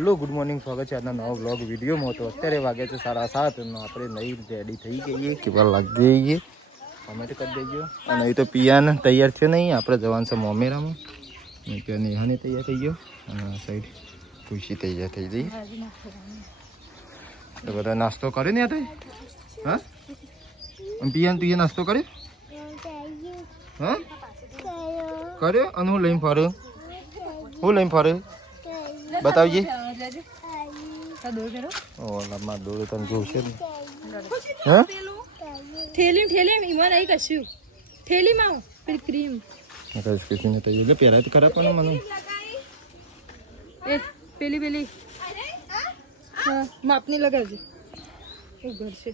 Hello good morning, સ્વાગત છે આજના નવા બ્લોગ વિડીયોમાં. તો અત્યારે વાગે છે 7:30 અને આપણે નહીં રેડી થઈ ગઈએ, કેવા લાગી જઈએ કમેન્ટ કરી દેજો. અને અહીં તો પિયાને તૈયાર થયો નહીં, આપણે જવાનું છે મોમેરામાં. ત્યાં નેહાને તૈયાર થઈ ગયો અને આ સાઈડ ખુશી તૈયાર થઈ ગઈ. તો બધા નાસ્તો કર્યો ને યાર? હા, પિયાને તું નાસ્તો કર્યો? હા કર્યો. અને હું લઈને ફર્યો, બતાવજે. ઓલામાં દોડ તને જોશે ને. હા થેલી ઈમાં નહીં કશું. થેલીમાં ક્રીમ કઈ કીને તો યોગે પહેરાય તો ખરાબ પણ મને એ પેલી હા માપની લગાવજે. એ ઘર છે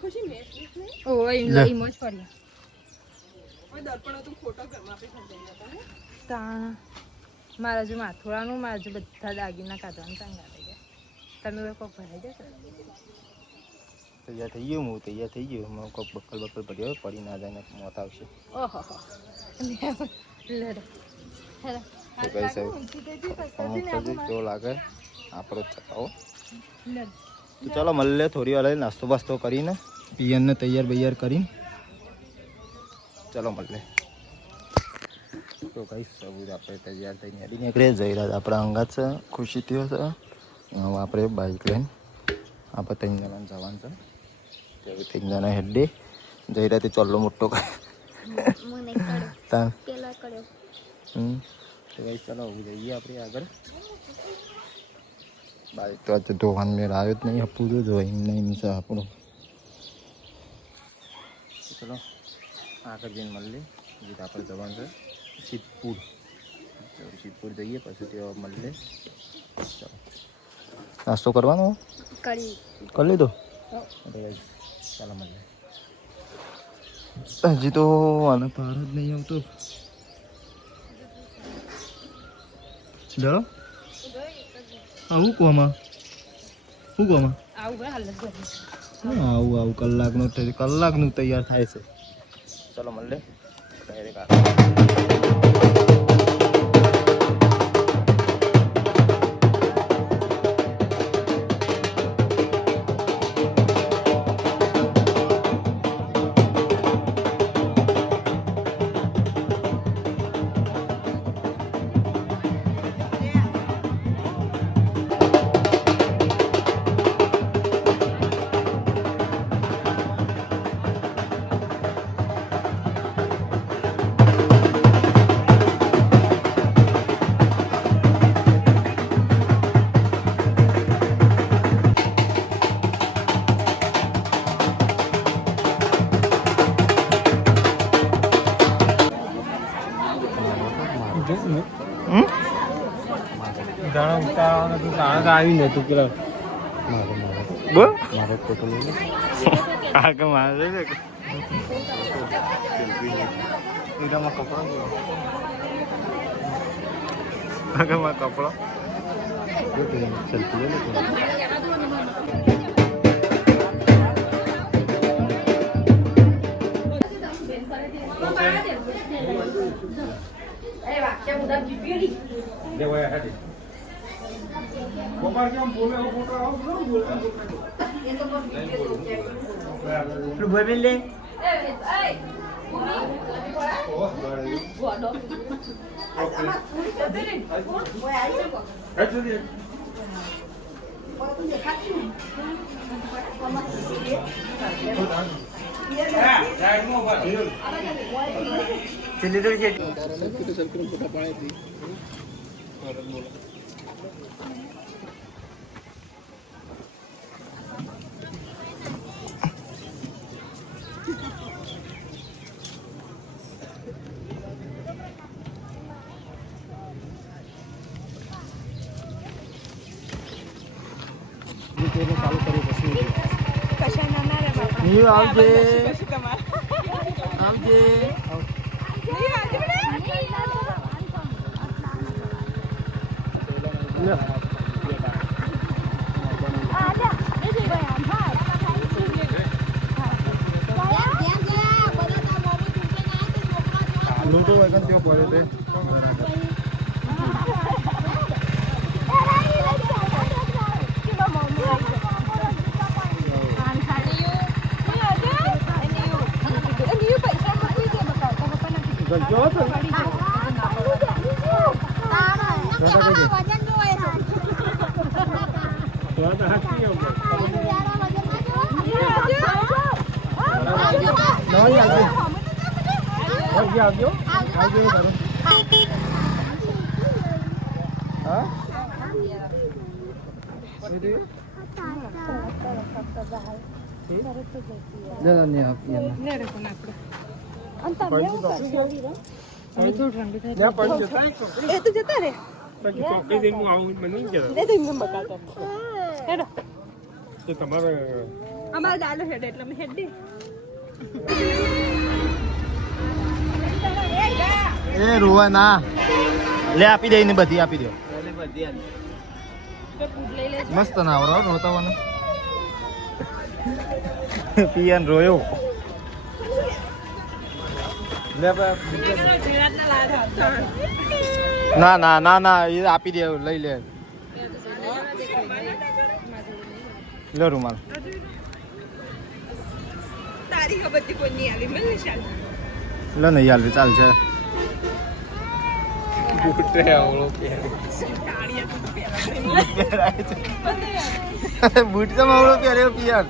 ખુશી મેચ નહીં. ઓ ઈમાં જ પડ્યા. ઓય દર્પણ તો ફોટો ઘરમાં આપણે ખંડાઈ જતા ને તા મારા જો માથોડાનું મારા જો બધા દાગીના કાઢવાનું ચાંગા થઈ ગયા. તમે કોઈ ભરાઈ જશો? તૈયાર થઈ ગયો, હું તૈયાર થઈ ગયો. હું કોઈક બકલ ભર્યો, પડી ના જાય ને મોત આવશે. ઓહો જો લાગે આપણો ચકાવો. તો ચાલો મળીએ થોડી વાર નાસ્તો બાસ્તો કરીને, પિયનને તૈયાર કરીને. ચાલો મળીએ. તો કઈ સબૂત આપણે તૈયાર થઈને હેડી નીકળે. જયરાજ આપણા અંગાત છે, ખુશી થયો છે. હવે આપણે બાઇક લઈને આપણે 3 જણાને જવાનું છે. ત્યાં 3 જણા હેડે. જયરાજથી ચોલ્લો મોટો ચાલો જઈએ આપણે આગળ. બાઇક તો આજે ધોવાનું મેળ આવ્યો જ નહીં, આપવું તો ધોઈ નહીં છે આપણું. ચલો આગળ જઈને મળીએ. જીત આપણે જવાનું છે સિદ્ધપુર જઈએ, પછી ત્યાં મળીએ. ચાલો નાસ્તો કરવાનો કરી લીધો? ચાલો મળીએ. હજી તો આને પાર જ નહીં આવતો. ચલો આવું કોમાં આવું કલાકનું તૈયાર થાય છે. ચલો મળીએ ડાયરેક્ટ. આવીને તું પેલા મારે ફોટો લઈ આગળ મારે કપડો સેલ્ફી લઈ ચાલુ કરી પછી આવજે. લૂંટો વાગન ત્યાં પડે તે અમારે દાદો હેડ એટલે અમે હેડ દે એ રોવા ના લે આપી દે ને બધી આપી દો મસ્ત ના આવડો રોતાવાનો પિયન રોયો ના ના ના ના એ આપી દે લઈ લે લે રૂમાલ તારી ખબર કોઈ નહીં આવી મને ચાલ લે નહીં હાલ ચાલશે બૂટ તો માવડો પહેર્યો પિયન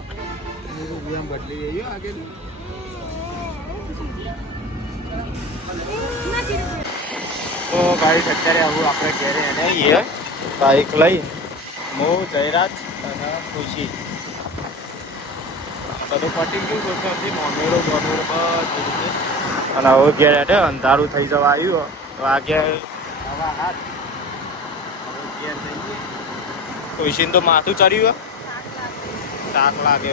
તો ગાઈસ અત્યારે આવું આપણે ઘરે એને આવીએ બાઈક લઈ હું જયરાજ અને ખુશી બધું પટી ગયું સોસાયટી મોમેરો બધું અને હવે ઘેર હેઠે અંધારું થઈ જવા આવ્યું વાગ્યા હવા હાથ ઘેર જઈએ ખુશીને તો માથું ચડ્યું શાક લાગે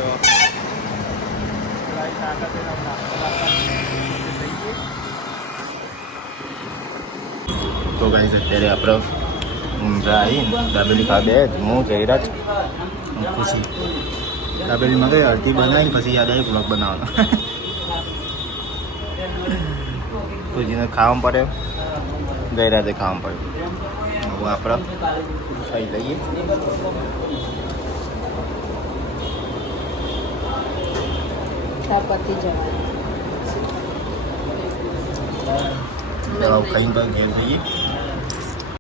તો ગાઈસ અત્યારે આપણે ઊંઝા આવીને દાબેલી ખા બે હું જયરાજ ખુશી દાબેલીમાં ગઈ અડધી બનાવીને પછી યાદ આવી બ્લોગ બનાવવાનો ખુશીને ખાવામાં પડે જયરાજે ખાવામાં પડે હવે આપણે ખાઈ લઈએ પતિ જવા ખાઈને ઘેર જઈએ